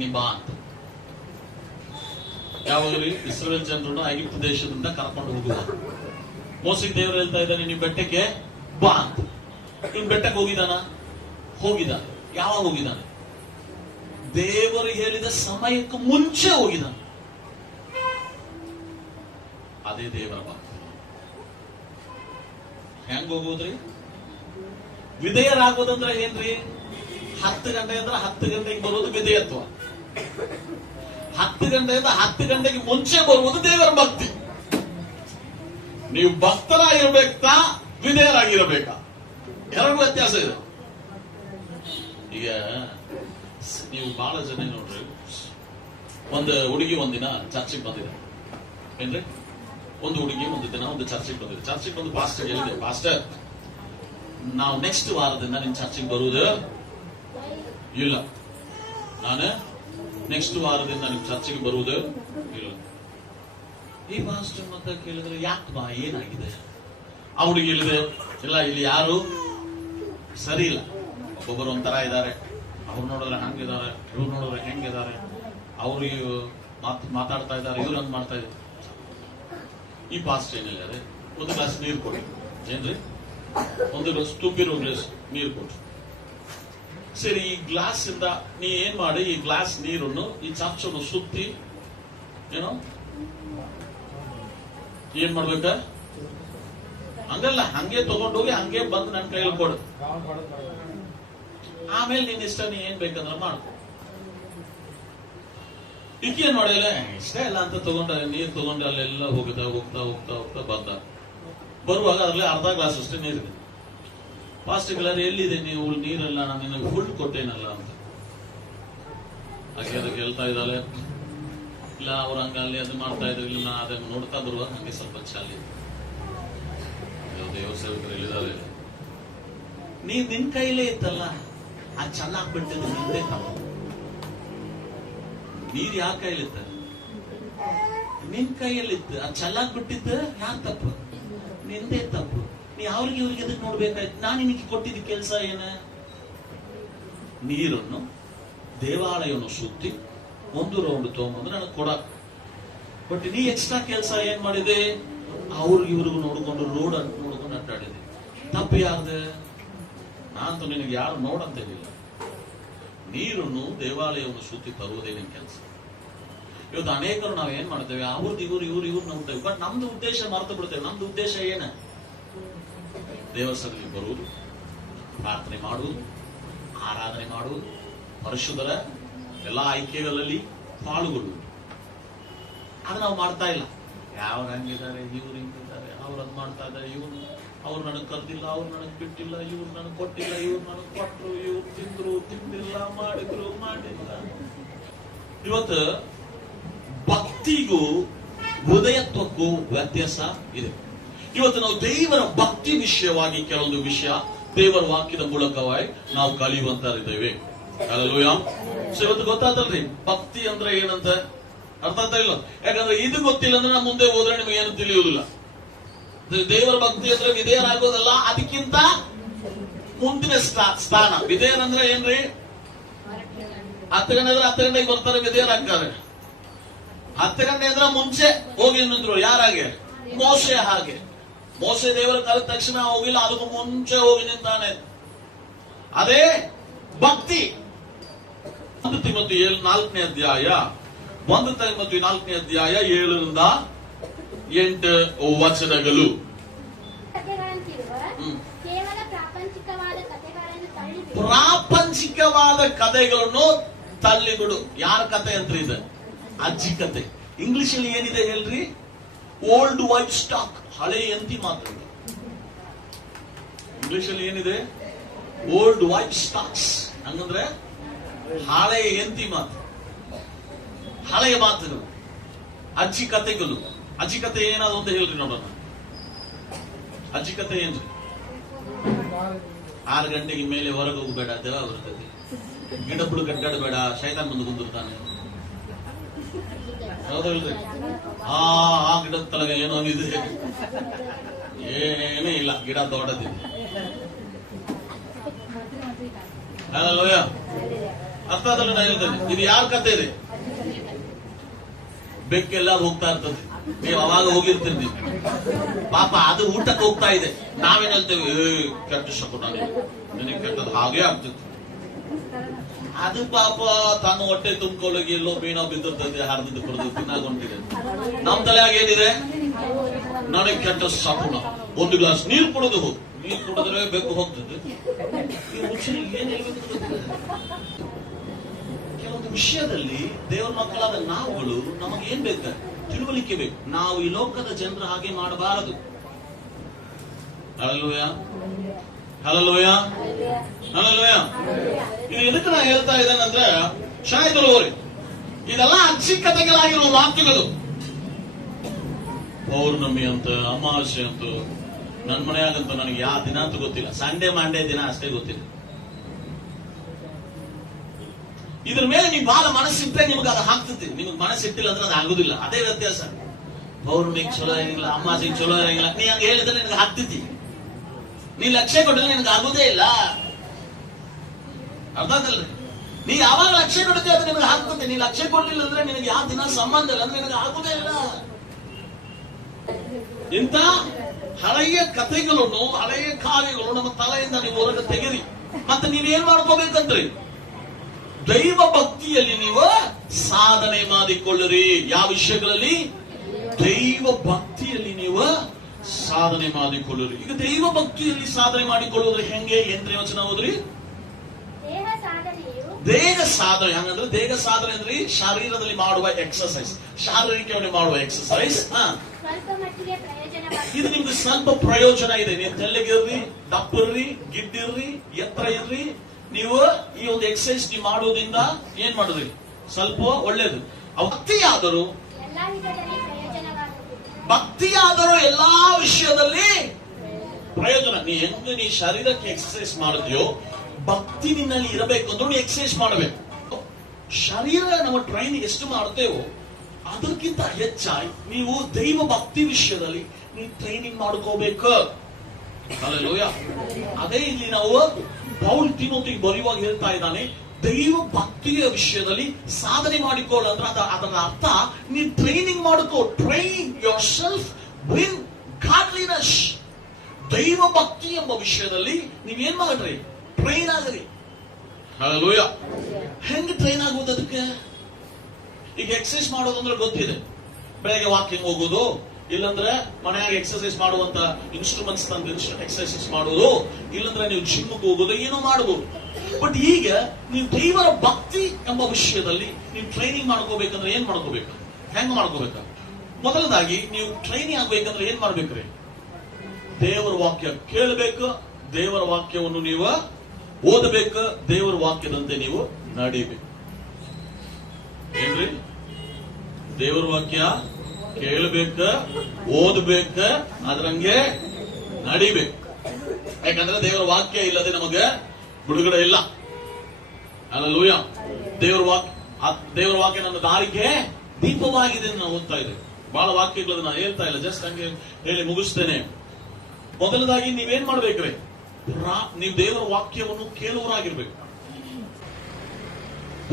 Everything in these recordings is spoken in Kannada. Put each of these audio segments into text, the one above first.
ನೀ ಬಾ ಅಂತ. ಯಾವಾಗಲೂ ಇಸ್ರೇಲ್ ಜನರನ್ನು ಐಗುಪ್ತ ದೇಶದಿಂದ ಕರ್ಕೊಂಡು ಹೋಗುವ. ಮೋಸೆಗೆ ದೇವರು ಹೇಳ್ತಾ ಇದ್ದಾನೆ, ನೀವು ಬೆಟ್ಟಕ್ಕೆ ಬಾ ಅಂತ. ಇವ್ನು ಬೆಟ್ಟಕ್ಕೆ ಹೋಗಿದಾನ? ಹೋಗಿದ್ದಾನೆ. ಯಾವಾಗ ಹೋಗಿದ್ದಾನೆ? ದೇವರು ಹೇಳಿದ ಸಮಯಕ್ಕೆ ಮುಂಚೆ ಹೋಗಿದ್ದಾನೆ. ಅದೇ ದೇವರ ಭಕ್ತಿ. ಹೆಂಗ್ ಹೋಗುದ್ರಿ? ವಿಧೇಯರಾಗೋದಂದ್ರೆ ಏನ್ರಿ? 10 ಗಂಟೆ ಅಂದ್ರೆ 10 ಗಂಟೆಗೆ ಬರುವುದು ವಿಧೇಯತ್ವ. 10 ಗಂಟೆಯಿಂದ 10 ಗಂಟೆಗೆ ಮುಂಚೆ ಬರುವುದು ದೇವರ ಭಕ್ತಿ. ನೀವು ಭಕ್ತರಾಗಿರ್ಬೇಕಾ ವಿಧೇಯರಾಗಿರ್ಬೇಕಾ? ಎರಡು ವ್ಯತ್ಯಾಸ ಇದೆ. ಈಗ ನೀವು ಬಹಳ ಜನ ನೋಡ್ರಿ, ಒಂದು ಹುಡುಗಿ ಒಂದಿನ ಚರ್ಚಿಗೆ ಬಂದಿದೆ ಏನ್ರಿ? ಒಂದು ಹುಡುಗಿ ಒಂದು ದಿನ ಒಂದು ಚರ್ಚಿಗೆ ಬಂದಿದೆ. ಚರ್ಚಿಗೆ ಬಂದು ಪಾಸ್ಟರ್ ಹೇಳಿದೆ, ಪಾಸ್ಟರ್ ನಾವು ನೆಕ್ಸ್ಟ್ ವಾರದಿಂದ ನಿಮ್ ಚರ್ಚಿಗೆ ಬರುವುದು ಇಲ್ಲ, ನಾನು ನೆಕ್ಸ್ಟ್ ವಾರದಿಂದ ನಿಮ್ ಚರ್ಚಿಗೆ ಬರುವುದು ಇಲ್ಲ. ಈ ಪಾಸ್ಟರ್ ಮತ್ತೆ ಕೇಳಿದ್ರೆ, ಯಾಕೆ ಬಾ, ಏನಾಗಿದೆ? ಆ ಹುಡುಗಿ ಹೇಳಿದೆ, ಇಲ್ಲ ಇಲ್ಲಿ ಯಾರು ಸರಿ ಇಲ್ಲ, ಒಬ್ಬೊಬ್ಬರು ಒಂಥರ ಇದ್ದಾರೆ, ಅವ್ರು ನೋಡಿದ್ರೆ ಹಂಗಿದ್ದಾರೆ, ಇವ್ರು ನೋಡಿದ್ರೆ ಹೆಂಗಿದ್ದಾರೆ, ಅವ್ರು ಮಾತಾಡ್ತಾ ಇದ್ದಾರೆ, ಇವ್ರು ಹಂಗ್ ಮಾಡ್ತಾ ಇದ್ದಾರೆ. ಈ ಪಾಸ್ಟ್ ಏನಿಲ್ಲ, ಒಂದು ಗ್ಲಾಸ್ ನೀರು ಕೊಡಿ ಏನ್ರಿ, ಒಂದು ಗ್ಲಾಸ್ ತುಂಬಿರೋ ಗ್ಲಾಸ್ ನೀರು ಕೊಡಿ. ಸರಿ, ಈ ಗ್ಲಾಸ್ ಇಂದ ನೀ ಏನ್ ಮಾಡಿ, ಈ ಗ್ಲಾಸ್ ನೀರನ್ನು ಈ ಚಮಚವನ್ನು ಸುತ್ತಿ ಏನೋ ಏನ್ ಮಾಡ್ಬೇಕ? ಹಂಗಲ್ಲ, ಹಂಗೆ ತಗೊಂಡೋಗಿ ಹಂಗೆ ಬಂದು ನನ್ನ ಕೈಯಲ್ಲಿ ಕೊಡು. ಆಮೇಲೆ ನೀನ್ ಇಷ್ಟ, ನೀ ಏನ್ ಬೇಕಂದ್ರೆ ಮಾಡ್ಕೊ. ಈಗೇನ್ ಮಾಡಿಲ್ಲ, ಇಷ್ಟ ಇಲ್ಲ ಅಂತ ತಗೊಂಡ ನೀರ್ ತಗೊಂಡು ಅಲ್ಲೆಲ್ಲ ಹೋಗ್ತಾ ಹೋಗ್ತಾ ಹೋಗ್ತಾ ಹೋಗ್ತಾ ಬಂದ. ಬರುವಾಗ ಅದ್ರಲ್ಲಿ ಅರ್ಧ ಗ್ಲಾಸ್ ಅಷ್ಟೇ ನೀರಿದೆ. ಪಾಸ್ಟಿಗಳಾದ್ರೆ ಎಲ್ಲಿದೆ ನೀವು ನೀರೆಲ್ಲ, ನಾನು ನಿನಗೆ ಫುಲ್ ಕೊಟ್ಟೇನಲ್ಲ ಅಂತ. ಹಾಗೆ ಅದಕ್ಕೆ ಹೇಳ್ತಾ ಇದ್ದಾಳೆ, ಇಲ್ಲ ಅವ್ರು ಹಂಗ ಅಲ್ಲಿ ಅದು ಮಾಡ್ತಾ ಇದ್ರು, ಇಲ್ಲ ನಾ ಅದನ್ನು ನೋಡ್ತಾ ಬರುವಾಗ ಹಂಗೆ ಸ್ವಲ್ಪ ಚಾಲಿ ದೇವ್ರ ಸೇವಕರು ಹೇಳಿದಾರೆ, ನೀವ್ ನಿನ್ ಕೈಲೇ ಇತ್ತಲ್ಲ, ಅದು ಚೆನ್ನಾಗ್ ಬಿಟ್ಟಿದ್ದು ನಿಂದೇ ತಪ್ಪು. ನೀರ್ ಯಾರ ಕೈಲಿತ್ತ? ನಿನ್ ಕೈಯಲ್ಲಿತ್ತು. ಅದು ಚೆನ್ನಾಗ್ ಬಿಟ್ಟಿದ್ದ ಯಾರ್ ತಪ್ಪು? ನಿಂದೇ ತಪ್ಪು. ನೀ ಅವ್ರಿಗೆ ಇವ್ರಿಗೆ ಅದಕ್ಕೆ ನೋಡ್ಬೇಕಾಯ್ತು. ನಾನು ನಿನಗೆ ಕೊಟ್ಟಿದ್ದ ಕೆಲಸ ಏನ? ನೀರನ್ನು ದೇವಾಲಯವನ್ನು ಸುತ್ತಿ ಒಂದು ರೌಂಡ್ ತಗೊಂಬಂದ್ರೆ ನನಗೆ ಕೊಡ. ಬಟ್ ನೀ ಎಕ್ಸ್ಟ್ರಾ ಕೆಲಸ ಏನ್ ಮಾಡಿದೆ? ಅವ್ರಿಗೆ ಇವ್ರಿಗೂ ನೋಡ್ಕೊಂಡು ರೋಡ್ ನೋಡ್ಕೊಂಡು ಅಡ್ಡಾಡಿದೆ. ತಪ್ಪು ಯಾರ್ದು? ನಾನಂತೂ ನಿನಗೆ ಯಾರು ನೋಡಂತ ಹೇಳಿಲ್ಲ. ನೀರನ್ನು ದೇವಾಲಯವನ್ನು ಸುತ್ತಿ ತರುವುದೇ ನಿನ್ ಕೆಲಸ. ಇವತ್ತು ಅನೇಕರು ನಾವ್ ಏನ್ ಮಾಡ್ತೇವೆ, ಅವ್ರದ್ದು ಇವ್ರು ನೋಡ್ತೇವೆ, ಬಟ್ ನಮ್ದು ಉದ್ದೇಶ ಮರೆತು ಬಿಡ್ತೇವೆ. ನಮ್ದು ಉದ್ದೇಶ ಏನ? ದೇವರ ಸನ್ನಿಧಿಗೆ ಬರುವುದು, ಪ್ರಾರ್ಥನೆ ಮಾಡುವುದು, ಆರಾಧನೆ ಮಾಡುವುದು, ಪರಿಶುದ್ಧರ ಎಲ್ಲಾ ಆಯ್ಕೆಗಳಲ್ಲಿ ಪಾಲ್ಗೊಳ್ಳುವುದು. ಅದು ನಾವು ಮಾಡ್ತಾ ಇಲ್ಲ. ಯಾರು ಹಂಗಿದ್ದಾರೆ, ಇವ್ರು ಹಿಂಗಿದ್ದಾರೆ, ಅವ್ರು ಅದ್ ಮಾಡ್ತಾ ಇದ್ದಾರೆ, ಅವ್ರು ನನಗ್ ಕರ್ದಿಲ್ಲ, ಅವ್ರು ನನಗ್ ಬಿಟ್ಟಿಲ್ಲ, ಇವ್ರು ನನಗ್ ಕೊಟ್ಟಿಲ್ಲ, ಇವ್ರು ನನಗ್ ಕೊಟ್ರು, ಇವ್ರು ತಿಂದ್ರು ತಿಂದಿಲ್ಲ, ಮಾಡಿಲ್ಲ. ಇವತ್ತು ಭಕ್ತಿಗೂ ಹೃದಯತ್ವಕ್ಕೂ ವ್ಯತ್ಯಾಸ ಇದೆ. ಇವತ್ತು ನಾವು ದೇವರ ಭಕ್ತಿ ವಿಷಯವಾಗಿ ಕೆಲವೊಂದು ವಿಷಯ ದೇವರ ವಾಕ್ಯದ ಮೂಲಕವಾಗಿ ನಾವು ಕಲಿಯುವಂತಿದ್ದೇವೆ. ಹಲ್ಲೆಲೂಯಾ. ಇವತ್ತು ಗೊತ್ತಾತಲ್ರಿ ಭಕ್ತಿ ಅಂದ್ರೆ ಏನಂತ? ಅರ್ಥ ಆಗ್ತಾ ಇಲ್ಲ. ಯಾಕಂದ್ರೆ ಇದು ಗೊತ್ತಿಲ್ಲ ಅಂದ್ರೆ ನಾವು ಮುಂದೆ ಹೋದ್ರೆ ನಿಮಗೆ ಏನು ತಿಳಿಯುವುದಿಲ್ಲ. ದೇವರ ಭಕ್ತಿ ಅಂದ್ರೆ ವಿಧೇಯರಾಗೋದಲ್ಲ, ಅದಕ್ಕಿಂತ ಮುಂದಿನ ಸ್ಥಾನ. ವಿಧೇಯರಂದ್ರೆ ಏನ್ರಿ? 10 ಗಂಟೆ ಅಂದ್ರೆ 10 ಗಂಟೆಗೆ ಬರ್ತಾರೆ, ವಿಧೇಯರಾಗ್ತಾರೆ. 10 ಗಂಟೆ ಅಂದ್ರೆ ಮುಂಚೆ ಹೋಗಿ ನಿಂದ್ರು. ಯಾರಾಗೆ? ಮೋಸೆ ಹಾಗೆ. ಮೋಸೆ ದೇವರ ಕರೆದ ತಕ್ಷಣ ಹೋಗಿಲ್ಲ, ಅದಕ್ಕೂ ಮುಂಚೆ ಹೋಗಿ ನಿಂತಾನೆ. ಅದೇ ಭಕ್ತಿ. 1 ತಿಮೋಥಿ 4ನೇ ಅಧ್ಯಾಯ 7ರಿಂದ 8 ವಚನಗಳು. ಪ್ರಾಪಂಚಿಕವಾದ ಕಥೆಗಳನ್ನು ತಳ್ಳಿಬಿಡು. ಯಾರ ಕತೆ ಅಂತ ಇದೆ? ಅಜ್ಜಿ ಕತೆ. ಇಂಗ್ಲಿಷ್ ಅಲ್ಲಿ ಏನಿದೆ ಹೇಳ್ರಿ? ಓಲ್ಡ್ ವೈಟ್ ಸ್ಟಾಕ್, ಹಳೆ ಎಂತಿ ಮಾತು. ಇಂಗ್ಲಿಷ್ ಅಲ್ಲಿ ಏನಿದೆ? Old white stocks. ಹಂಗಂದ್ರೆ ಹಳೆಯ ಎಂತಿ ಮಾತು, ಹಳೆಯ ಮಾತುಗಳು, ಅಜ್ಜಿ ಕತೆಗಳು. ಅಜ್ಜಿ ಕತೆ ಏನಾದ್ರು ಅಂತ ಹೇಳ್ರಿ ನೋಡೋಣ. ಅಜ್ಜಿ ಕತೆ ಏನ್ರಿ? 6 ಗಂಟೆಗೆ ಮೇಲೆ ಹೊರಗೆ ಹೋಗಬೇಡ, ದೆವ್ವ ಬರ್ತದೆ. ಗಿಡ ಬುಡ ಕಟ್ಟಾಡಬೇಡ, ಶೈತಾನ್ ಬಂದು ಕುಂದಿರ್ತಾನೆ. ಹೌದಲ್ರಿ? ಆ ಗಿಡದ ತಳಗ ಏನೋ ಇದೆ, ಏನೇ ಇಲ್ಲ, ಗಿಡ ದೊಡ್ಡದಿದೆ. ಹಲ್ಲೆಲೂಯಾ. ಅರ್ಥ ಅದಲ್ಲ ನಾನು ಹೇಳ್ತೇನೆ. ಇದು ಯಾರ ಕತೆ ಇದೆ? ಬೆಕ್ಕೆಲ್ಲ ಹೋಗ್ತಾ ಇರ್ತದೆ, ನೀವು ಅವಾಗ ಹೋಗಿರ್ತೀರಿ ನೀವು. ಪಾಪ ಅದು ಊಟಕ್ಕೆ ಹೋಗ್ತಾ ಇದೆ, ನಾವೇನ್ ಹೇಳ್ತೇವೆ, ಕೆಟ್ಟ ಶಕುನ, ನಿನಗೆ ಕೆಟ್ಟದ್ದು ಹಾಗೆ ಆಗ್ತಿತ್ತು. ಅದು ಪಾಪ ತಾನು ಹೊಟ್ಟೆ ತುಂಬಿಕೊಳ್ಳೋಗಿ ಎಲ್ಲೋ ಮೀನೋ ಬಿದ್ದಿರ್ತದೆ, ಹರಿದು ಕುಡಿದು ತಿನ್ನಾಗೊಂಡಿದೆ. ನಮ್ ತಲೆಯಾಗ ಏನಿದೆ? ನನಗೆ ಕೆಟ್ಟ ಶಕುನ, ಒಂದು ಗ್ಲಾಸ್ ನೀರು ಕುಡಿದು ಹೋಗು, ನೀರು ಕುಡಿದ್ರೆ ಬೇಕು ಹೋಗ್ತದೆ. ಏನ್ ಕೆಲವೊಂದು ವಿಷಯದಲ್ಲಿ ದೇವರ ಮಕ್ಕಳಾದ ನಾವುಗಳು ನಮಗೆ ಏನ್ ಬೇಕು? ತಿಳುವಳಿಕೆ ಬೇಕು. ನಾವು ಈ ಲೋಕದ ಜನರ ಹಾಗೆ ಮಾಡಬಾರದು. Hallelujah, hallelujah, hallelujah. ಇದು ಎದಕ್ಕೆ ನಾ ಹೇಳ್ತಾ ಇದ್ದೇನಂದ್ರೆ, ಶಾಯದರವರೇ, ಇದೆಲ್ಲ ಅಕ್ಷಿಕತೆಗಳಾಗಿರುವ ಮಾತುಗಳು. ಪೌರ್ಣಮಿ ಅಂತ, ಅಮಾವಾಸ್ಯೆ ಅಂತ, ನನ್ನ ಮನೆಯಾಗಂತೂ ನನಗೆ ಯಾವ ದಿನ ಅಂತ ಗೊತ್ತಿಲ್ಲ. ಸಂಡೇ ಮಂಡೇ ದಿನ ಅಷ್ಟೇ ಗೊತ್ತಿಲ್ಲ. ಇದ್ರ ಮೇಲೆ ನೀವು ಬಹಳ ಮನಸ್ಸಿಟ್ಟರೆ ನಿಮ್ಗೆ ಅದು ಹಾಕ್ತದೆ, ನಿಮ್ಗೆ ಮನಸ್ಸಿಟ್ಟಿಲ್ಲ ಅಂದ್ರೆ ಅದು ಆಗುದಿಲ್ಲ. ಅದೇ ವ್ಯತ್ಯಾಸ. ಪೌರ್ಣಮಿಗೆ ಚಲೋ ಇರಂಗಿಲ್ಲ, ಅಮಾವಾಸ್ಯೆಗೆ ಚಲೋ ಇರಂಗಿಲ್ಲ. ನೀ ಹಂಗೆ ಹೇಳಿದ್ರೆ ನಿನಗೆ ಹಾಕ್ತಿದ್ದಿ, ನೀ ಲಕ್ಷ್ಯ ಕೊಟ್ಟಿದ್ರೆ ನಿನಗೆ ಆಗುದೇ ಇಲ್ಲ. ಅರ್ಥ ಆಗಲ್ರಿ? ನೀ ಯಾವಾಗ ಲಕ್ಷ್ಯ ಕೊಡ್ತೀವಿ ಅದು ನಿನಗೆ ಹಾಕ್ತದೆ. ನೀ ಲಕ್ಷ್ಯ ಕೊಟ್ಟಿಲ್ಲ ಅಂದ್ರೆ ನಿನಗೆ ಯಾವ ದಿನ ಸಂಬಂಧ ಇಲ್ಲ, ಅಂದ್ರೆ ನಿನಗೆ ಆಗುದೇ ಇಲ್ಲ. ಇಂಥ ಹಳೆಯ ಕಥೆಗಳನ್ನು, ಹಳೆಯ ಕಾರ್ಯಗಳು ನಮ್ಮ ತಲೆಯಿಂದ ನೀವು ಹೊರಗೆ ತೆಗಿರಿ. ಮತ್ತೆ ನೀವೇನ್ ಮಾಡ್ಕೋಬೇಕಂದ್ರಿ? ದೈವ ಭಕ್ತಿಯಲ್ಲಿ ನೀವು ಸಾಧನೆ ಮಾಡಿಕೊಳ್ಳಿರಿ. ಯಾವ ವಿಷಯಗಳಲ್ಲಿ? ದೈವ ಭಕ್ತಿಯಲ್ಲಿ ನೀವು ಸಾಧನೆ ಮಾಡಿಕೊಳ್ಳಿರಿ. ಈಗ ದೈವ ಭಕ್ತಿಯಲ್ಲಿ ಸಾಧನೆ ಮಾಡಿಕೊಳ್ಳುವುದ್ರೆ ಹೆಂಗೆ? ಏನ್ರಿ ವಚನ ಓದ್ರಿ? ದೇಹ ಸಾಧನೆ. ಹಂಗಂದ್ರೆ ದೇಹ ಸಾಧನೆ ಅಂದ್ರೆ ಶರೀರದಲ್ಲಿ ಮಾಡುವ ಎಕ್ಸರ್ಸೈಸ್, ಶಾರೀರಿಕವಾಗಿ ಮಾಡುವ ಎಕ್ಸರ್ಸೈಸ್. ಇದು ನಿಮ್ಗೆ ಸ್ವಲ್ಪ ಪ್ರಯೋಜನ ಇದೆ. ನೀವು ತೆಳ್ಳಗಿರ್ರಿ, ದಪ್ಪರ್ರಿ, ಗಿಡ್ಡಿರ್ರಿ, ಎತ್ತರ ಇರ್ರಿ, ನೀವು ಈ ಒಂದು ಎಕ್ಸರ್ಸೈಸ್ ನೀವು ಮಾಡೋದ್ರಿಂದ ಏನ್ ಮಾಡಿದ್ರಿ? ಸ್ವಲ್ಪ ಒಳ್ಳೇದು. ಭಕ್ತಿಯಾದರೂ ಎಲ್ಲಾ ವಿಷಯದಲ್ಲಿ ಪ್ರಯೋಜನ. ನೀ ಹೆಂಗ ನೀ ಶರೀರಕ್ಕೆ ಎಕ್ಸರ್ಸೈಸ್ ಮಾಡಿದ್ಯೋ, ಭಕ್ತಿ ನಿನ್ನಲ್ಲಿ ಇರಬೇಕು ಅಂದ್ರೆ ನೀವು ಎಕ್ಸರ್ಸೈಸ್ ಮಾಡಬೇಕು. ಶರೀರ ನಮ್ಮ ಟ್ರೈನ್ ಎಷ್ಟು ಮಾಡ್ತೇವೋ ಅದಕ್ಕಿಂತ ಹೆಚ್ಚಾಗಿ ನೀವು ದೈವ ಭಕ್ತಿ ವಿಷಯದಲ್ಲಿ ನೀವು ಟ್ರೈನಿಂಗ್ ಮಾಡ್ಕೋಬೇಕು. ಹಲ್ಲೆಲೂಯಾ. ಅದೇ ಇಲ್ಲಿ ನಾವು ಪೌಲ್ ತಿಮೋತಿಗೆ ಬರೆಯುವಾಗ ಹೇಳ್ತಾ ಇದ್ದಾನೆ, ದೈವ ಭಕ್ತಿಯ ವಿಷಯದಲ್ಲಿ ಸಾಧನೆ ಮಾಡಿಕೊಳ್ಳ ಅಂದ್ರೆ ಅದರ ಅರ್ಥ ನೀವು ಟ್ರೈನಿಂಗ್ ಮಾಡಿಕೋ. Train your self win godliness. ದೈವ ಭಕ್ತಿ ಎಂಬ ವಿಷಯದಲ್ಲಿ ನೀವೇನ್ ಮಾಡ್ರಿ? ಟ್ರೈನ್ ಆಗ್ರಿ. ಹಲ್ಲೆಲೂಯಾ. ಹೆಂಗ್ ಟ್ರೈನ್ ಆಗುವುದು? ಅದಕ್ಕೆ ಈಗ ಎಕ್ಸರ್ಸೈಸ್ ಮಾಡೋದು ಅಂದ್ರೆ ಗೊತ್ತಿದೆ. ಬೆಳಗ್ಗೆ ವಾಕಿಂಗ್ ಹೋಗೋದು, ಇಲ್ಲಂದ್ರೆ ಮನೆಯಾಗ ಎಕ್ಸರ್ಸೈಸ್ ಮಾಡುವಂತ ಇನ್ಸ್ಟ್ರೂಮೆಂಟ್ಸ್ ತಂದು ಎಕ್ಸರ್ಸೈಸ್ ಮಾಡೋದು, ಇಲ್ಲಂದ್ರೆ ನೀವು ಜಿಮ್ಗೆ ಹೋಗೋದು, ಏನೋ ಮಾಡಬಹುದು. ಬಟ್ ಈಗ ನೀವು ದೇವರ ಭಕ್ತಿ ಎಂಬ ವಿಷಯದಲ್ಲಿ ನೀವು ಟ್ರೈನಿಂಗ್ ಮಾಡ್ಕೋಬೇಕಂದ್ರೆ ಏನ್ ಮಾಡ್ಕೋಬೇಕು? ಹೆಂಗ್ ಮಾಡ್ಕೋಬೇಕ? ಮೊದಲದಾಗಿ ನೀವು ಟ್ರೈನಿಂಗ್ ಆಗ್ಬೇಕಂದ್ರೆ ಏನ್ ಮಾಡ್ಬೇಕ್ರಿ? ದೇವರ ವಾಕ್ಯ ಕೇಳಬೇಕು, ದೇವರ ವಾಕ್ಯವನ್ನು ನೀವು ಓದಬೇಕು, ದೇವರ ವಾಕ್ಯದಂತೆ ನೀವು ನಡಿಬೇಕು. ಏನ್ರಿ? ದೇವರ ವಾಕ್ಯ ಕೇಳಬೇಕ, ಓದಬೇಕ, ಅದ್ರಂಗೆ ನಡಿಬೇಕು. ಯಾಕಂದ್ರೆ ದೇವರ ವಾಕ್ಯ ಇಲ್ಲದೆ ನಮಗೆ ಬಿಡುಗಡೆ ಇಲ್ಲ. ಹಲ್ಲೆಲೂಯಾ. ದೇವರ ವಾಕ್ಯ ನನ್ನ ದಾರಿಗೆ ದೀಪವಾಗಿದೆ ನಾವು ಓದ್ತಾ ಇದ್ದೇವೆ. ಬಹಳ ವಾಕ್ಯಗಳನ್ನು ನಾನು ಹೇಳ್ತಾ ಇಲ್ಲ, ಜಸ್ಟ್ ಹಂಗೆ ಹೇಳಿ ಮುಗಿಸ್ತೇನೆ. ಮೊದಲದಾಗಿ ನೀವೇನ್ ಮಾಡ್ಬೇಕ್ರಿ? ನೀವು ದೇವರ ವಾಕ್ಯವನ್ನು ಕೇಳುವರಾಗಿರ್ಬೇಕು.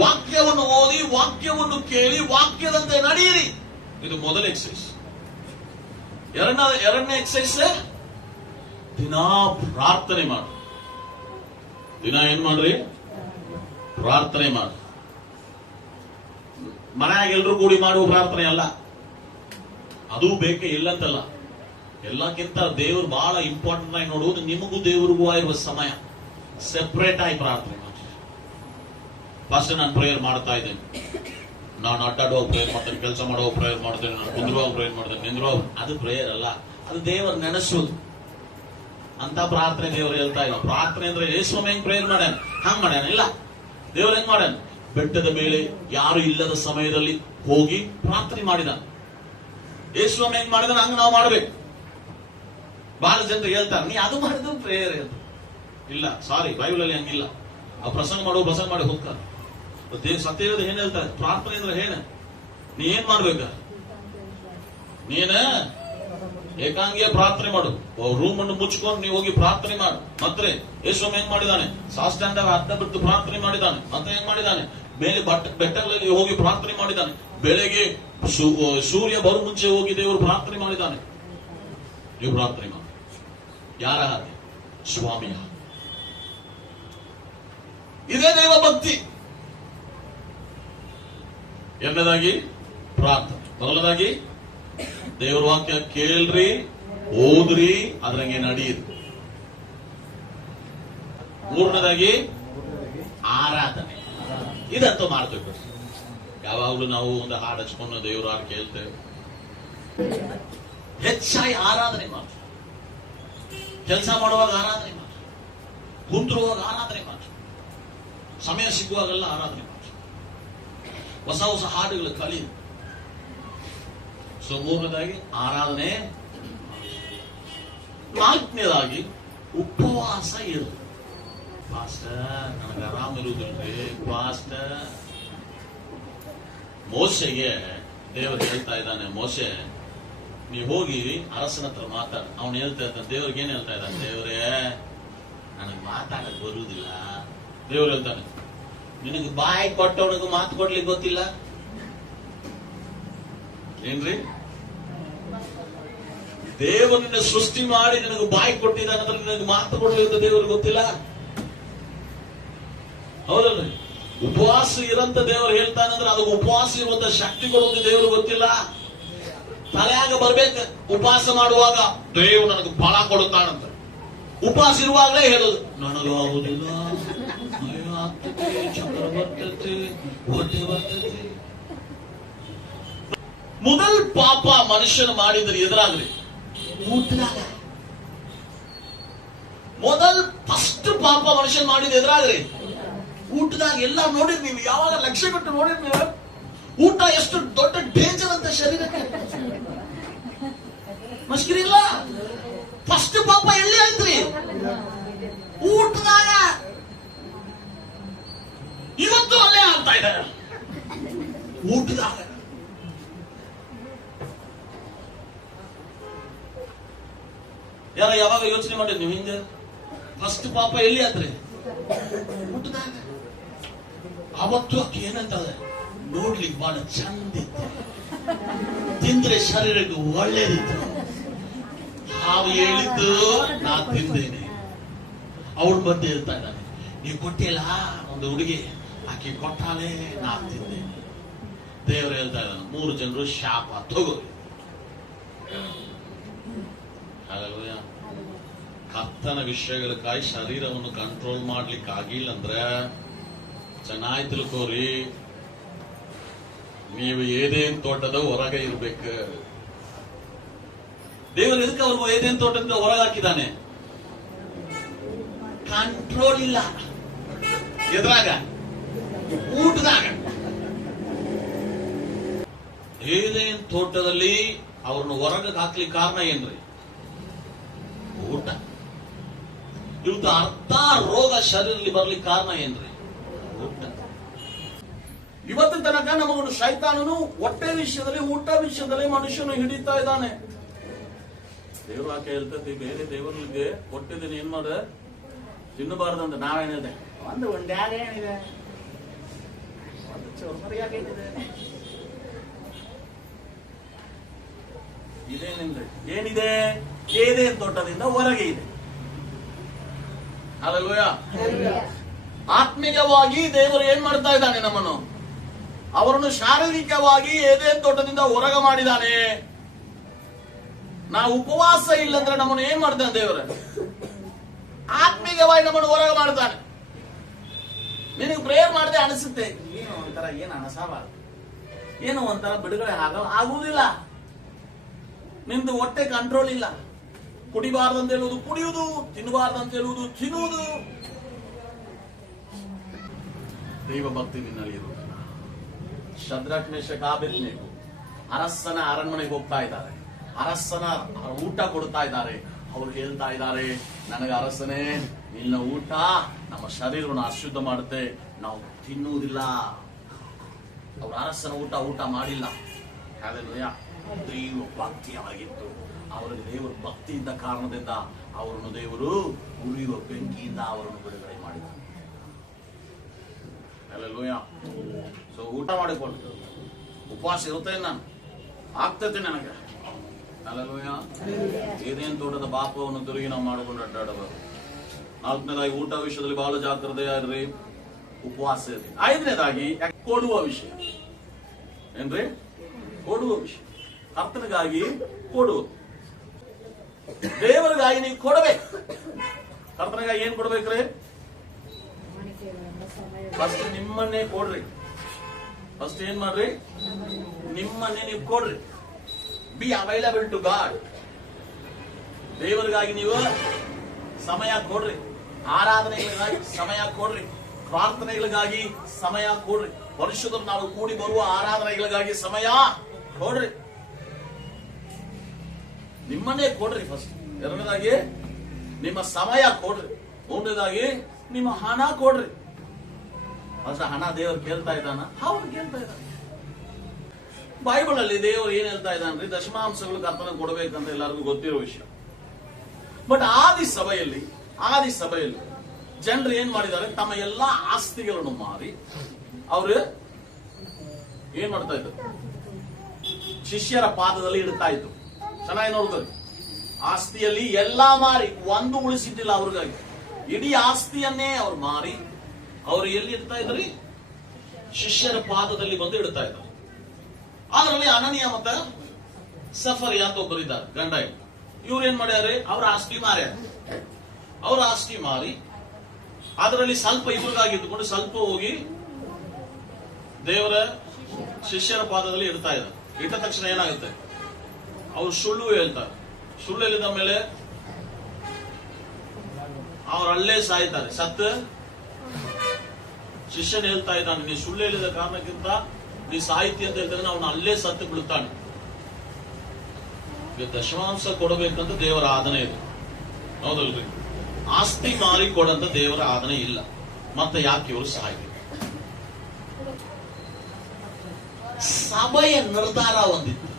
ವಾಕ್ಯವನ್ನು ಓದಿ, ವಾಕ್ಯವನ್ನು ಕೇಳಿ, ವಾಕ್ಯದಂತೆ ನಡೆಯಿರಿ. ಇದು ಮೊದಲ ಎಕ್ಸರ್ಸೈಸ್. ಎರಡನೇ ಎಕ್ಸರ್ಸೈಸ್, ದಿನಾ ಪ್ರಾರ್ಥನೆ ಮಾಡಿ. ದಿನ ಏನ್ ಮಾಡ್ರಿ? ಪ್ರಾರ್ಥನೆ ಮಾಡಿ. ಮನೆಯಾಗ ಎಲ್ರು ಕೂಡಿ ಮಾಡುವ ಪ್ರಾರ್ಥನೆ ಅಲ್ಲ, ಅದು ಬೇಕೇ ಇಲ್ಲಂತಲ್ಲ. ಎಲ್ಲಕ್ಕಿಂತ ದೇವರು ಬಹಳ ಇಂಪಾರ್ಟೆಂಟ್ ಆಗಿ ನೋಡುವುದು ನಿಮಗೂ ದೇವರಿಗೂ ಇರುವ ಸಮಯ. ಸೆಪರೇಟ್ ಆಗಿ ಪ್ರಾರ್ಥನೆ ಮಾಡಿ. ಫಸ್ಟ್ ನಾನು ಪ್ರೇಯರ್ ಮಾಡ್ತಾ ಇದ್ದೇನೆ, ನಾನು ಅಡ್ಡಾಡುವಾಗ ಪ್ರೇಯರ್ ಮಾಡ್ತೇನೆ, ಕೆಲಸ ಮಾಡುವಾಗ ಪ್ರೇಯರ್ ಮಾಡ್ತೇನೆ, ನಾನು ಕುಂದ್ರುವಾಗ ಪ್ರೇಯರ್ ಮಾಡ್ತೇನೆ, ನಿಂದ್ರುವಾಗ. ಅದು ಪ್ರೇಯರ್ ಅಲ್ಲ, ಅದು ದೇವರ ನೆನೆಸೋದು. ಅಂತ ಪ್ರಾರ್ಥನೆ ದೇವರು ಹೇಳ್ತಾ ಇಲ್ಲ. ಪ್ರಾರ್ಥನೆ ಅಂದ್ರೆ ಯೇಸುಸ್ವಾಮಿ ಹೆಂಗ್ ಪ್ರೇಯರ್ ಮಾಡ್ಯಾನ ಹಂಗ್ ಮಾಡ್ಯಾನ ಇಲ್ಲ. ದೇವ್ರ ಹೆಂಗ್ ಮಾಡ್ಯಾನ? ಬೆಟ್ಟದ ಮೇಲೆ ಯಾರು ಇಲ್ಲದ ಸಮಯದಲ್ಲಿ ಹೋಗಿ ಪ್ರಾರ್ಥನೆ ಮಾಡಿದ. ಯೇಸುಸ್ವಾಮಿ ಹೆಂಗ್ ಮಾಡಿದಾನ ಹಂಗ ನಾವು ಮಾಡ್ಬೇಕು. ಬಹಳ ಜನರು ಹೇಳ್ತಾರೆ, ನೀ ಅದು ಮಾಡಿದ್ರು ಪ್ರೇಯರ್ ಇಲ್ಲ. ಸಾರಿ, ಬೈಬಲ್ ಅಲ್ಲಿ ಹಂಗಿಲ್ಲ. ಆ ಪ್ರಸಂಗ ಮಾಡಿ ಹೋಗ್ತಾರೆ. ಸತ್ಯವೇದ ಏನ್ ಹೇಳ್ತಾರೆ? ಪ್ರಾರ್ಥನೆ ಅಂದ್ರೆ ಏನ? ನೀ ಏನ್ ಮಾಡ್ಬೇಕ? ನೀನ ಏಕಾಂಗಿಯ ಪ್ರಾರ್ಥನೆ ಮಾಡು. ರೂಮ್ ಅನ್ನು ಮುಚ್ಕೊಂಡು ನೀವು ಹೋಗಿ ಪ್ರಾರ್ಥನೆ ಮಾಡು. ಮತ್ತೆ ಯೇಸು ಹೆಂಗ್ ಮಾಡಿದಾನೆ? ಸಾಷ್ಟಾಂಗ ಅರ್ಧ ಬಿಟ್ಟು ಪ್ರಾರ್ಥನೆ ಮಾಡಿದಾನೆ. ಮತ್ತೆ ಹೆಂಗ್ ಮಾಡಿದಾನೆ? ಮೇಲೆ ಬೆಟ್ಟಗಳಲ್ಲಿ ಹೋಗಿ ಪ್ರಾರ್ಥನೆ ಮಾಡಿದಾನೆ. ಬೆಳಗ್ಗೆ ಸೂರ್ಯ ಬರು ಮುಂಚೆ ಹೋಗಿ ದೇವರು ಪ್ರಾರ್ಥನೆ ಮಾಡಿದಾನೆ. ನೀವು ಪ್ರಾರ್ಥನೆ ಮಾಡಿ. ಯಾರ ಹಾಗೆ? ಸ್ವಾಮಿಯ. ಇದೇ ದೇವ ಭಕ್ತಿ. ಎರಡನೇದಾಗಿ ಪ್ರಾರ್ಥನೆ. ಮೊದಲನೇದಾಗಿ ದೇವರ ವಾಕ್ಯ ಕೇಳ್ರಿ, ಓದ್ರಿ, ಅದ್ರಂಗೆ ನಡೀರಿ. ಮೂರನೇದಾಗಿ ಆರಾಧನೆ. ಇದಂತೂ ಮಾಡ್ತೇವೆ. ಯಾವಾಗಲೂ ನಾವು ಒಂದು ಹಾಡು ಹಚ್ಕೊಂಡು ದೇವ್ರ ಹಾಡು ಕೇಳ್ತೇವೆ. ಹೆಚ್ಚಾಗಿ ಆರಾಧನೆ ಮಾತ್ರ. ಕೆಲಸ ಮಾಡುವಾಗ ಆರಾಧನೆ ಮಾತ್ರ, ಕುಂತ್ರುವಾಗ ಆರಾಧನೆ ಮಾತ್ರ, ಸಮಯ ಸಿಗುವಾಗೆಲ್ಲ ಆರಾಧನೆ ಮಾತ್ರ. ಹೊಸ ಹೊಸ ಹಾಡುಗಳು ಕಲಿ. ಸೊ ಮೂರನೇದಾಗಿ ಆರಾಧನೆ. ನಾಲ್ಕನೇದಾಗಿ ಉಪವಾಸ ಇರು. ಪಾಸ್ಟರ್ ನನಗೆ ಆರಾಮಿರುವುದಿಲ್ರಿ ಪಾಸ್ಟರ್. ಮೋಸೆಗೆ ದೇವರು ಹೇಳ್ತಾ ಇದ್ದಾನೆ, ಮೋಸೆ ನೀ ಹೋಗಿ ಅರಸನ ಹತ್ರ ಮಾತಾಡ. ಅವನು ಹೇಳ್ತಾ ಇದ್ದಾನೆ, ದೇವ್ರಿಗೆ ಏನ್ ಹೇಳ್ತಾ ಇದ್ದಾನೆ? ದೇವರೇ ನನಗೆ ಮಾತಾಡಕ್ ಬರುವುದಿಲ್ಲ. ದೇವ್ರು ಹೇಳ್ತಾನೆ, ನಿನಗೆ ಬಾಯಿ ಕೊಟ್ಟವನಿಗೂ ಮಾತು ಕೊಡ್ಲಿಕ್ಕೆ ಗೊತ್ತಿಲ್ಲ ಏನ್ರಿ? ದೇವರನ್ನ ಸೃಷ್ಟಿ ಮಾಡಿ ನಿನಗೆ ಬಾಯಿ ಕೊಟ್ಟಿದ್ದಾನಂದ್ರೆ ನಿನಗೆ ಮಾತು ಕೊಡ್ಲಿಕ್ಕೆ ದೇವ್ರಿಗೆ ಗೊತ್ತಿಲ್ಲ? ಹೌದಲ್ರಿ? ಉಪವಾಸ ಇರಂತ ದೇವರು ಹೇಳ್ತಾನಂದ್ರೆ ಅದಕ್ಕೆ ಉಪವಾಸ ಇರುವಂತ ಶಕ್ತಿ ಕೊಡುವುದು ದೇವ್ರಿಗೆ ಗೊತ್ತಿಲ್ಲ. ತಲೆಯಾಗ ಬರ್ಬೇಕು. ಉಪವಾಸ ಮಾಡುವಾಗ ದೇವರು ನನಗೆ ಫಲ ಕೊಡುತ್ತಾನಂತ. ಉಪವಾಸ ಇರುವಾಗಲೇ ಹೇಳೋದು, ನನಗಾಗುವುದಿಲ್ಲ, ಚಕ್ರ ಬರ್ತೈತಿ, ಹೊಟ್ಟೆ ಬರ್ತೈತಿ. ಮೊದಲ್ ಪಾಪ ಮನುಷ್ಯನ ಮಾಡಿದ್ರೆ ಎದುರಾಗ್ರಿ ಊಟದಾಗ. ಮೊದಲ್ ಫಸ್ಟ್ ಪಾಪ ಮನುಷ್ಯನ್ ಮಾಡಿದ ಎದುರಾಗ್ರಿ ಊಟದಾಗ. ಎಲ್ಲ ನೋಡಿರ್ ನೀವು, ಯಾವಾಗ ಲಕ್ಷ್ಯ ಕೊಟ್ಟು ನೋಡಿರ್ ನೀವು ಊಟ ಎಷ್ಟು ದೊಡ್ಡ ಡೇಂಜರ್ ಅಂತ ಶರೀರಕ್ಕೆ. ಮಸ್ಕಿರಿಲ್ಲ. ಫಸ್ಟ್ ಪಾಪ ಎಲ್ಲಿ ಆಯ್ತ್ರಿ? ಊಟದಾಗ. ಇವತ್ತು ಅಲ್ಲೇ ಆಗ್ತಾ ಇದೆ, ಊಟದಾಗ. ಯಾವಾಗ ಯೋಚನೆ ಮಾಡಿ ನೀವು ಹಿಂದೆ? ಫಸ್ಟ್ ಪಾಪ ಎಲ್ಲಿ ಆತ್ರಿ? ಊಟದಾಗ. ಅವತ್ತು ಅಕ್ಕಿ ಏನಂತದೆ? ನೋಡ್ಲಿಕ್ಕೆ ಬಹಳ ಚಂದ ಇತ್ತು, ತಿಂದ್ರೆ ಶರೀರಕ್ಕೆ ಒಳ್ಳೇದಿತ್ತು. ಹಾವು ಹೇಳಿದ್ದು ನಾ ತಿಂದೇನೆ. ಅವಳ ಬಂದು ಹೇಳ್ತಾ ಇದ್ದಾನೆ, ನೀವು ಕೊಟ್ಟಿಲ್ಲ ಒಂದು ಹುಡುಗಿ, ಆಕೆ ಕೊಟ್ಟಾಲೆ ನಾ ತಿಂದೇನೆ. ದೇವರು ಹೇಳ್ತಾ ಇದ್ದಾನೆ, 3 ಜನರು ಶಾಪ ತಗೋರಿ. ಕರ್ತನ ವಿಷಯಗಳಕ್ಕಾಗಿ ಶರೀರವನ್ನು ಕಂಟ್ರೋಲ್ ಮಾಡ್ಲಿಕ್ಕೆ ಆಗಿಲ್ಲ ಅಂದ್ರೆ ಚೆನ್ನಾಗಿ ತಿಳ್ಕೋರಿ, ನೀವು ಏದೇನ್ ತೋಟದ ಹೊರಗೆ ಇರ್ಬೇಕು. ದೇವರು ಎದಕ್ಕೆ ಅವ್ರಿಗೂ ಏದೇನ್ ತೋಟದಿಂದ ಹೊರಗೆ ಹಾಕಿದ್ದಾನೆ? ಕಂಟ್ರೋಲ್ ಇಲ್ಲ. ಎದ್ರಾಗ? ಊಟದಾಗ. ಏದೇನ್ ತೋಟದಲ್ಲಿ ಅವ್ರನ್ನ ಹೊರಗೆ ಹಾಕ್ಲಿಕ್ಕೆ ಕಾರಣ ಏನ್ರಿ? ಊಟ. ಇವತ್ತು ಅರ್ಧ ರೋಗ ಶರೀರದಲ್ಲಿ ಬರ್ಲಿಕ್ಕೆ ಕಾರಣ ಏನ್ರಿ? ಊಟ. ಇವತ್ತಿನ ತನಕ ನಮಗೊಂದು ಶೈತಾನನು ಹೊಟ್ಟೆ ವಿಷಯದಲ್ಲಿ, ಊಟ ವಿಷಯದಲ್ಲಿ ಮನುಷ್ಯನು ಹಿಡಿತಾ ಇದ್ದಾನೆ. ದೇವ್ರು ಆಕೆ ಹೇಳ್ತದೆ, ಬೇರೆ ದೇವರಿಗೆ ಕೊಟ್ಟಿದ್ದೀನಿ, ಏನ್ ಮಾಡ ತಿನ್ನಬಾರ್ದಂತ. ನಾವೇನಿದೆ ಒಂದು ಉಂಡ್ಯಾಗ ಏನಿದೆ, ಒಂದು ಚೌರ್ಮರಿಯಾಗ ಏನಿದೆ, ಇದೇನಿದೆ? ಏನಿದೆ? ಏದೇನ್ ತೋಟದಿಂದ ಹೊರಗೆ ಇದೆ. ಹಲ್ಲೆಲೂಯ. ಆತ್ಮೀಯವಾಗಿ ದೇವರು ಏನ್ ಮಾಡ್ತಾ ಇದ್ದಾನೆ? ನಮ್ಮನ್ನು, ಅವರನ್ನು ಶಾರೀರಿಕವಾಗಿ ಏದೇನ್ ತೋಟದಿಂದ ಹೊರಗೆ ಮಾಡಿದ್ದಾನೆ. ನಾವು ಉಪವಾಸ ಇಲ್ಲಂದ್ರೆ ನಮ್ಮನ್ನು ಏನ್ ಮಾಡ್ತಾನೆ ದೇವರು? ಆತ್ಮೀಯವಾಗಿ ನಮ್ಮನ್ನು ಹೊರಗೆ ಮಾಡ್ತಾನೆ. ನಿನಗೆ ಪ್ರೇಯರ್ ಮಾಡದೆ ಅನಿಸುತ್ತೆ, ಏನೋ ಒಂಥರ, ಏನು ಅನಸಬಾರದು, ಏನೋ ಒಂಥರ ಬಿಡುಗಡೆ ಆಗುವುದಿಲ್ಲ. ನಿಮ್ದು ಹೊಟ್ಟೆ ಕಂಟ್ರೋಲ್ ಇಲ್ಲ. ಕುಡಿಬಾರ್ದಂತ ಹೇಳುವುದು ಕುಡಿಯುವುದು, ತಿನ್ನಬಾರ್ದಂತ ಹೇಳುವುದು ತಿನ್ನುವುದು. ದೈವ ಭಕ್ತಿ ನಿನ್ನಲ್ಲಿ ಇರುವುದಿಲ್ಲ. ಶದ್ರಕ್ ಮೇಷಕ್ ಆಬೇದ್ನೆಗೋ ಅರಸನ ಅರಣ್ಮನೆಗೆ ಹೋಗ್ತಾ ಇದ್ದಾರೆ. ಅರಸನ ಊಟ ಕೊಡ್ತಾ ಇದ್ದಾರೆ. ಅವ್ರು ಹೇಳ್ತಾ ಇದ್ದಾರೆ, ನನಗೆ ಅರಸನೇ, ನಿನ್ನ ಊಟ ನಮ್ಮ ಶರೀರವನ್ನು ಅಶುದ್ಧ ಮಾಡುತ್ತೆ, ನಾವು ತಿನ್ನುವುದಿಲ್ಲ. ಅವ್ರ ಅರಸನ ಊಟ ಮಾಡಿಲ್ಲ. ಹಲ್ಲೆಲೂಯಾ. ದೈವ ಭಕ್ತಿಯಾಗಿತ್ತು. ಅವರಿಗೆ ದೇವರ ಭಕ್ತಿ ಇದ್ದ ಕಾರಣದಿಂದ ಅವರನ್ನು ದೇವರು ಉರಿಯುವ ಬೆಂಕಿಯಿಂದ ಅವರನ್ನು ಬಿಡುಗಡೆ ಮಾಡಿದರು. ಹಲ್ಲೆಲೂಯಾ. ಸೊ ಊಟ ಮಾಡಿಕೊಂಡು ಉಪವಾಸ ಇರುತ್ತೇನೆ, ನಾನು ಆಗ್ತೈತೆ ನನಗೆ. ಹಲ್ಲೆಲೂಯಾ. ಏನೇನು ದೊಡ್ಡದ ಪಾಪವನ್ನು ತಿರುಗಿ ನಾವು ಮಾಡಿಕೊಂಡು ಅಡ್ಡಾಡಬಾರದು. 4ನೇದಾಗಿ ಊಟ ವಿಷಯದಲ್ಲಿ ಬಹಳ ಜಾಗ್ರತೆಯಾಗ್ರಿ, ಉಪವಾಸ ಇರ್ರಿ. 5ನೇದಾಗಿ ಕೊಡುವ ವಿಷಯ ಏನ್ರಿ? ಕೊಡುವ ವಿಷಯ. ಕರ್ತನಿಗಾಗಿ ಕೊಡುವ, ದೇವರಿಗಾಗಿ ನೀವು ಕೊಡಬೇಕು. ಕರ್ತನಿಗಾಗಿ ಏನ್ ಕೊಡ್ಬೇಕ್ರಿ? ಫಸ್ಟ್ ನಿಮ್ಮನ್ನೇ ಕೊಡ್ರಿ. ಫಸ್ಟ್ ಏನ್ ಮಾಡ್ರಿ? ನಿಮ್ಮನ್ನೇ ನೀವು ಕೊಡ್ರಿ. Be available to God. ದೇವರಿಗಾಗಿ ನೀವು ಸಮಯ ಕೊಡ್ರಿ. ಆರಾಧನೆಗಳಿಗಾಗಿ ಸಮಯ ಕೊಡ್ರಿ. ಪ್ರಾರ್ಥನೆಗಳಿಗಾಗಿ ಸಮಯ ಕೊಡ್ರಿ. ಪರಿಶುದ್ಧರು ನಾವು ಕೂಡಿ ಬರುವ ಆರಾಧನೆಗಳಿಗಾಗಿ ಸಮಯ ಕೊಡ್ರಿ. ನಿಮ್ಮನ್ನೇ ಕೊಡ್ರಿ ಫಸ್ಟ್. 2ನೇದಾಗಿ ನಿಮ್ಮ ಸಮಯ ಕೊಡ್ರಿ. 3ನೇದಾಗಿ ನಿಮ್ಮ ಹಣ ಕೊಡ್ರಿ. ಫಸ್ಟ್ ಹಣ ದೇವರು ಕೇಳ್ತಾ ಇದ್ದಾನ? ಹೌದು, ಕೇಳ್ತಾ ಇದ್ದಾನೆ. ಬೈಬಲ್ ಅಲ್ಲಿ ದೇವರು ಏನ್ ಹೇಳ್ತಾ ಇದ್ದಾನ್ರಿ? ದಶಮಾಂಶಗಳು ಕರ್ತನ ಕೊಡಬೇಕಂತ ಎಲ್ಲರಿಗೂ ಗೊತ್ತಿರೋ ವಿಷಯ. ಬಟ್ ಆದಿ ಸಭೆಯಲ್ಲಿ ಜನರು ಏನ್ ಮಾಡಿದ್ದಾರೆ? ತಮ್ಮ ಎಲ್ಲಾ ಆಸ್ತಿಗಳನ್ನು ಮಾರಿ ಅವರು ಏನ್ ಮಾಡ್ತಾ ಇದ್ರು? ಶಿಷ್ಯರ ಪಾದದಲ್ಲಿ ಇಡ್ತಾ ಇದ್ರು. ಚೆನ್ನಾಗಿ ನೋಡಿದ್ರು. ಆಸ್ತಿಯಲ್ಲಿ ಎಲ್ಲಾ ಮಾರಿ ಒಂದು ಉಳಿಸಿದ್ದಿಲ್ಲ ಅವ್ರಿಗಾಗಿ. ಇಡೀ ಆಸ್ತಿಯನ್ನೇ ಅವ್ರು ಮಾರಿ ಅವರು ಎಲ್ಲಿ ಇಡ್ತಾ ಇದ್ರಿ? ಶಿಷ್ಯರ ಪಾದದಲ್ಲಿ ಬಂದು ಇಡ್ತಾ ಇದ್ರು. ಅದರಲ್ಲಿ ಅನನೀಯ ಮತ್ತೆ ಸಫರಿ ಅಂತ ಒಬ್ಬರಿದ್ದಾರೆ, ಗಂಡ. ಇವ್ರು ಏನ್ ಮಾಡ್ಯಾರ? ಅವ್ರ ಆಸ್ತಿ ಮಾರ್ಯಾರ. ಅವ್ರ ಆಸ್ತಿ ಮಾರಿ ಅದರಲ್ಲಿ ಸ್ವಲ್ಪ ಇವ್ರಿಗಾಗಿ ಇದ್ದುಕೊಂಡು ಸ್ವಲ್ಪ ಹೋಗಿ ದೇವರ ಶಿಷ್ಯರ ಪಾದದಲ್ಲಿ ಇಡ್ತಾ ಇದ್ದಾರೆ. ಇಟ್ಟ ತಕ್ಷಣ ಏನಾಗುತ್ತೆ? ಅವ್ರು ಸುಳ್ಳು ಹೇಳ್ತಾರೆ. ಸುಳ್ಳು ಹೇಳಿದ ಮೇಲೆ ಅವ್ರು ಅಲ್ಲೇ ಸಾಯ್ತಾರೆ. ಸತ್ತು ಶಿಷ್ಯನ್ ಹೇಳ್ತಾ ಇದ್ದಾನೆ, ನೀ ಸುಳ್ಳು ಹೇಳಿದ ಕಾರಣಕ್ಕಿಂತ ನೀ ಸಾಹಿತಿ ಅಂತ ಹೇಳ್ತಾರೆ, ಅವನು ಅಲ್ಲೇ ಸತ್ತು ಬಿಡುತ್ತಾನೆ. ದಶಮಾಂಶ ಕೊಡಬೇಕಂತ ದೇವರ ಆದನೆ ಇದೆ, ಹೌದಲ್ರಿ? ಆಸ್ತಿ ಮಾರಿ ಕೊಡಂತ ದೇವರ ಆದನೆ ಇಲ್ಲ. ಮತ್ತೆ ಯಾಕೆ ಇವರು ಸಾಯ್ಬೇಕು? ಸಭೆಯ ನಿರ್ಧಾರ ಒಂದಿತ್ತು.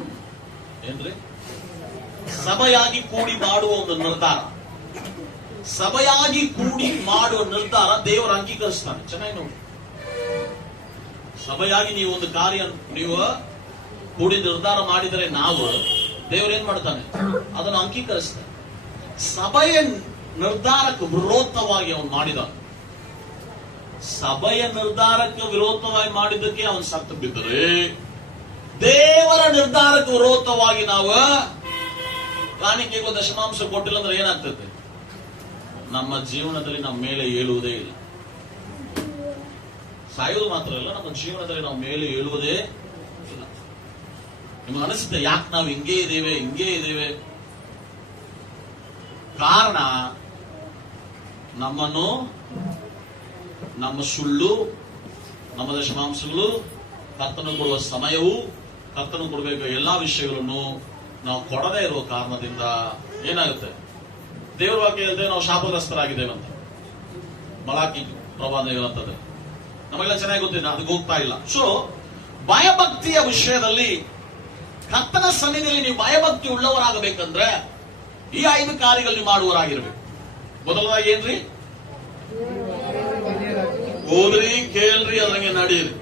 ಏನ್ರಿ? ಸಭೆಯಾಗಿ ಕೂಡಿ ಮಾಡುವ ಒಂದು ನಿರ್ಧಾರ. ಸಭೆಯಾಗಿ ಕೂಡಿ ಮಾಡುವ ನಿರ್ಧಾರ ದೇವರು ಅಂಗೀಕರಿಸ್ತಾನೆ. ಚೆನ್ನಾಗಿ ನೋಡಿ. ಸಭೆಯಾಗಿ ನೀವು ಒಂದು ಕಾರ್ಯ ನೀವು ಕೂಡಿ ನಿರ್ಧಾರ ಮಾಡಿದರೆ ನಾವು ದೇವರೇನ್ ಮಾಡ್ತಾನೆ? ಅದನ್ನು ಅಂಗೀಕರಿಸ್ತಾನೆ. ಸಭೆಯ ನಿರ್ಧಾರಕ್ಕೆ ವಿರೋಧವಾಗಿ ಅವನು ಮಾಡಿದ. ಸಭೆಯ ನಿರ್ಧಾರಕ್ಕೆ ವಿರೋಧವಾಗಿ ಮಾಡಿದ್ದಕ್ಕೆ ಅವನು ಸತ್ತು ಬಿದ್ದರೆ, ದೇವರ ನಿರ್ಧಾರಕ್ಕೆ ವಿರೋಧವಾಗಿ ನಾವು ಕಾಣಿಕೆಗೂ ದಶಮಾಂಶ ಕೊಟ್ಟಿಲ್ಲ ಅಂದ್ರೆ ಏನಾಗ್ತದೆ? ನಮ್ಮ ಜೀವನದಲ್ಲಿ ನಮ್ಮ ಮೇಲೆ ಏಳುವುದೇ ಇಲ್ಲ. ಸಾಯೋದು ಮಾತ್ರ ಇಲ್ಲ, ನಮ್ಮ ಜೀವನದಲ್ಲಿ ನಾವು ಮೇಲೆ ಏಳುವುದೇ ಇಲ್ಲ. ನಿಮ್ಗೆ ಅನಿಸುತ್ತೆ ಯಾಕೆ ನಾವು ಹಿಂಗೇ ಇದ್ದೇವೆ? ಕಾರಣ ನಮ್ಮನ್ನು, ನಮ್ಮ ಸುಳ್ಳು, ನಮ್ಮ ದಶಮಾಂಶಗಳು, ಕರ್ತನು ಕೊಡುವ ಸಮಯವು, ಕರ್ತನು ಕೊಡಬೇಕು ಎಲ್ಲಾ ವಿಷಯಗಳನ್ನು ನಾವು ಕೊಡದೇ ಇರುವ ಕಾರಣದಿಂದ ಏನಾಗುತ್ತೆ? ದೇವರ ವಾಕ್ಯ ಹೇಳ್ತೇವೆ ನಾವು ಶಾಪಗ್ರಸ್ತರಾಗಿದ್ದೇವೆ ಅಂತ. ಮಲಾಕಿ ಪ್ರವಾದ ಹೇಳುತ್ತದೆ. ನಮಗೆಲ್ಲ ಚೆನ್ನಾಗಿ ಗೊತ್ತಿದೆ, ಅದಕ್ಕೆ ಹೋಗ್ತಾ ಇಲ್ಲ. ಸೊ ಭಯಭಕ್ತಿಯ ವಿಷಯದಲ್ಲಿ ಕರ್ತನ ಸನ್ನಿಧಿಯಲ್ಲಿ ನೀವು ಭಯಭಕ್ತಿ ಉಳ್ಳವರಾಗಬೇಕಂದ್ರೆ ಈ 5 ಕಾರ್ಯಗಳು ನೀವು ಮಾಡುವವರಾಗಿರ್ಬೇಕು. ಮೊದಲದಾಗಿ ಏನ್ರಿ? ಓದ್ರಿ, ಕೇಳ್ರಿ, ಅದ್ರಂಗೆ ನಡೀರಿ,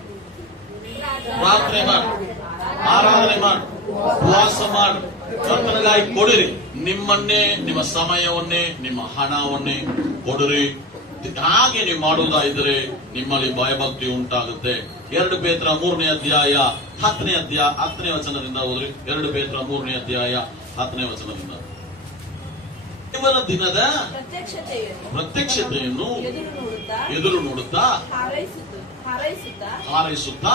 ಪ್ರಾರ್ಥನೆ ಮಾಡಿ, ಆರಾಧನೆ ಮಾಡಿ, ಉಪವಾಸ ಮಾಡಿ, ಕರ್ತನಿಗಾಗಿ ಕೊಡಿರಿ. ನಿಮ್ಮನ್ನೇ, ನಿಮ್ಮ ಸಮಯವನ್ನೇ, ನಿಮ್ಮ ಹಣವನ್ನೇ ಕೊಡಿರಿ. ಹಾಗೆ ನೀವು ಮಾಡುವುದಾಯಿದ್ರೆ ನಿಮ್ಮಲ್ಲಿ ಭಯಭಕ್ತಿ ಉಂಟಾಗುತ್ತೆ. 2 ಪೇತ್ರ 3ನೇ ಅಧ್ಯಾಯ 10ನೇ ವಚನದಿಂದ ಓದ್ರಿ. 2 ಪೇತ್ರ 3ನೇ ಅಧ್ಯಾಯ 10ನೇ ವಚನದಿಂದ. ದೇವರ ದಿನದ ಪ್ರತ್ಯಕ್ಷತೆಯನ್ನು ಎದುರು ನೋಡುತ್ತಾ ಹಾರೈಸುತ್ತಾ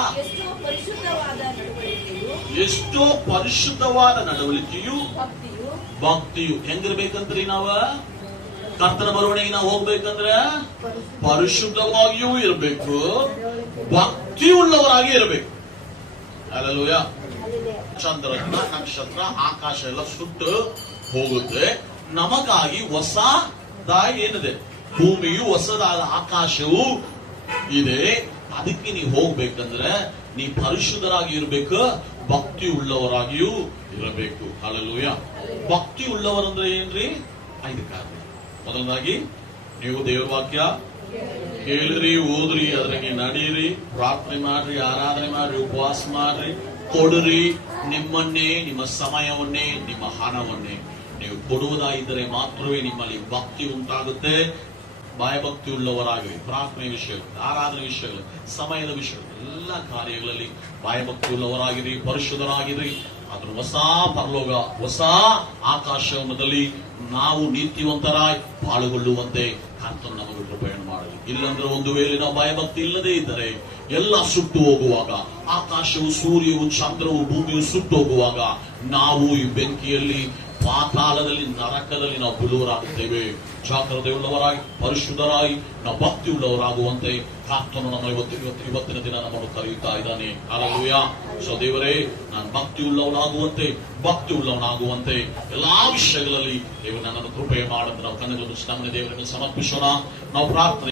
ಎಷ್ಟೋ ಪರಿಶುದ್ಧವಾದ ನಡವಳಿಕೆಯು ಭಕ್ತಿಯು ಹೆಂಗಿರ್ಬೇಕಂದ್ರಿ? ನಾವ ಕರ್ತನ ಬರುವಣೆಗೆ ನಾವು ಹೋಗ್ಬೇಕಂದ್ರೆ ಪರಿಶುದ್ಧವಾಗಿಯೂ ಇರಬೇಕು, ಭಕ್ತಿಯುಳ್ಳವರಾಗಿ ಇರಬೇಕು. ಹಲ್ಲೆಲೂಯ. ಚಂದ್ರನ ನಕ್ಷತ್ರ ಆಕಾಶ ಎಲ್ಲ ಸುಟ್ಟು ಹೋಗುತ್ತೆ. ನಮಗಾಗಿ ಹೊಸದಾಗಿ ಏನಿದೆ? ಭೂಮಿಯು, ಹೊಸದಾದ ಆಕಾಶವು ಇದೆ. ಅದಕ್ಕೆ ನೀವು ಹೋಗ್ಬೇಕಂದ್ರೆ ನೀ ಪರಿಶುದ್ಧರಾಗಿ ಇರ್ಬೇಕು, ಭಕ್ತಿ ಉಳ್ಳವರಾಗಿಯೂ ಇರಬೇಕು. ಹಲ್ಲೆಲೂಯಾ. ಭಕ್ತಿ ಉಳ್ಳವರಂದ್ರೆ ಏನ್ರಿ? 5 ಕಾರಣ. ಮೊದಲನೇದಾಗಿ, ನೀವು ದೇವರ ವಾಕ್ಯ ಕೇಳಿರಿ, ಓದ್ರಿ, ಅದ್ರಾಗೆ ನಡೀರಿ, ಪ್ರಾರ್ಥನೆ ಮಾಡ್ರಿ, ಆರಾಧನೆ ಮಾಡ್ರಿ, ಉಪವಾಸ ಮಾಡ್ರಿ, ಕೊಡ್ರಿ. ನಿಮ್ಮನ್ನೇ, ನಿಮ್ಮ ಸಮಯವನ್ನೇ, ನಿಮ್ಮ ಹಣವನ್ನೇ ನೀವು ಕೊಡುವುದಾಗಿದ್ದರೆ ಮಾತ್ರವೇ ನಿಮ್ಮಲ್ಲಿ ಭಕ್ತಿ ಉಂಟಾಗುತ್ತೆ. ಭಯಭಕ್ತಿ ಉಳ್ಳವರಾಗಿ ಪ್ರಾರ್ಥನೆ ವಿಷಯಗಳು, ಆರಾಧನೆ ವಿಷಯಗಳು, ಸಮಯದ ವಿಷಯಗಳು, ಎಲ್ಲ ಕಾರ್ಯಗಳಲ್ಲಿ ಭಯಭಕ್ತಿ ಉಳ್ಳವರಾಗಿರಿ, ಪರಿಶುದ್ಧರಾಗಿರಿ. ಅದ್ರ ಹೊಸ ಪರಲೋಕ, ಹೊಸ ಆಕಾಶದಲ್ಲಿ ನಾವು ನೀತಿವಂತರಾಗಿ ಪಾಲ್ಗೊಳ್ಳುವಂತೆ ಕರ್ತನು ನಮಗೆ ಕೃಪೆಯನ್ನು ಮಾಡಲಿ. ಇಲ್ಲಂದ್ರೆ ಒಂದು ವೇಳೆ ನಾವು ಭಯಭಕ್ತಿ ಇಲ್ಲದೆ ಇದ್ದರೆ ಎಲ್ಲ ಸುಟ್ಟು ಹೋಗುವಾಗ, ಆಕಾಶವು, ಸೂರ್ಯವು, ಚಂದ್ರವು, ಭೂಮಿಯು ಸುಟ್ಟು ಹೋಗುವಾಗ ನಾವು ಈ ಬೆಂಕಿಯಲ್ಲಿ, ಪಾತಾಳದಲ್ಲಿ, ನರಕದಲ್ಲಿ ನಾವು ಬೀಳುವರಾಗುತ್ತೇವೆ. ಜಾಗ್ರತೆಯುಳ್ಳವರಾಗಿ, ಪರಿಶುದ್ಧರಾಗಿ, ನಾವು ಭಕ್ತಿ ಉಳ್ಳವರಾಗುವಂತೆ ಕರ್ತನು ನಮ್ಮ ಇವತ್ತಿನ ದಿನ ನಮ್ಮನ್ನು ಕರೆಯುತ್ತಾ ಇದ್ದಾನೆ. ಹಲ್ಲೆಲೂಯಾ. ಸೊ ದೇವರೇ, ನಾನು ಭಕ್ತಿ ಉಳ್ಳವನಾಗುವಂತೆ ಎಲ್ಲಾ ವಿಷಯಗಳಲ್ಲಿ ದೇವರು ನನ್ನನ್ನು ಕೃಪೆ ಮಾಡಂತ ನಾವು ಕಣ್ಣುಗಳನ್ನು ನಮ್ಮನೆ ದೇವರನ್ನು ಸಮರ್ಪಿಸೋಣ. ನಾವು ಪ್ರಾರ್ಥನೆ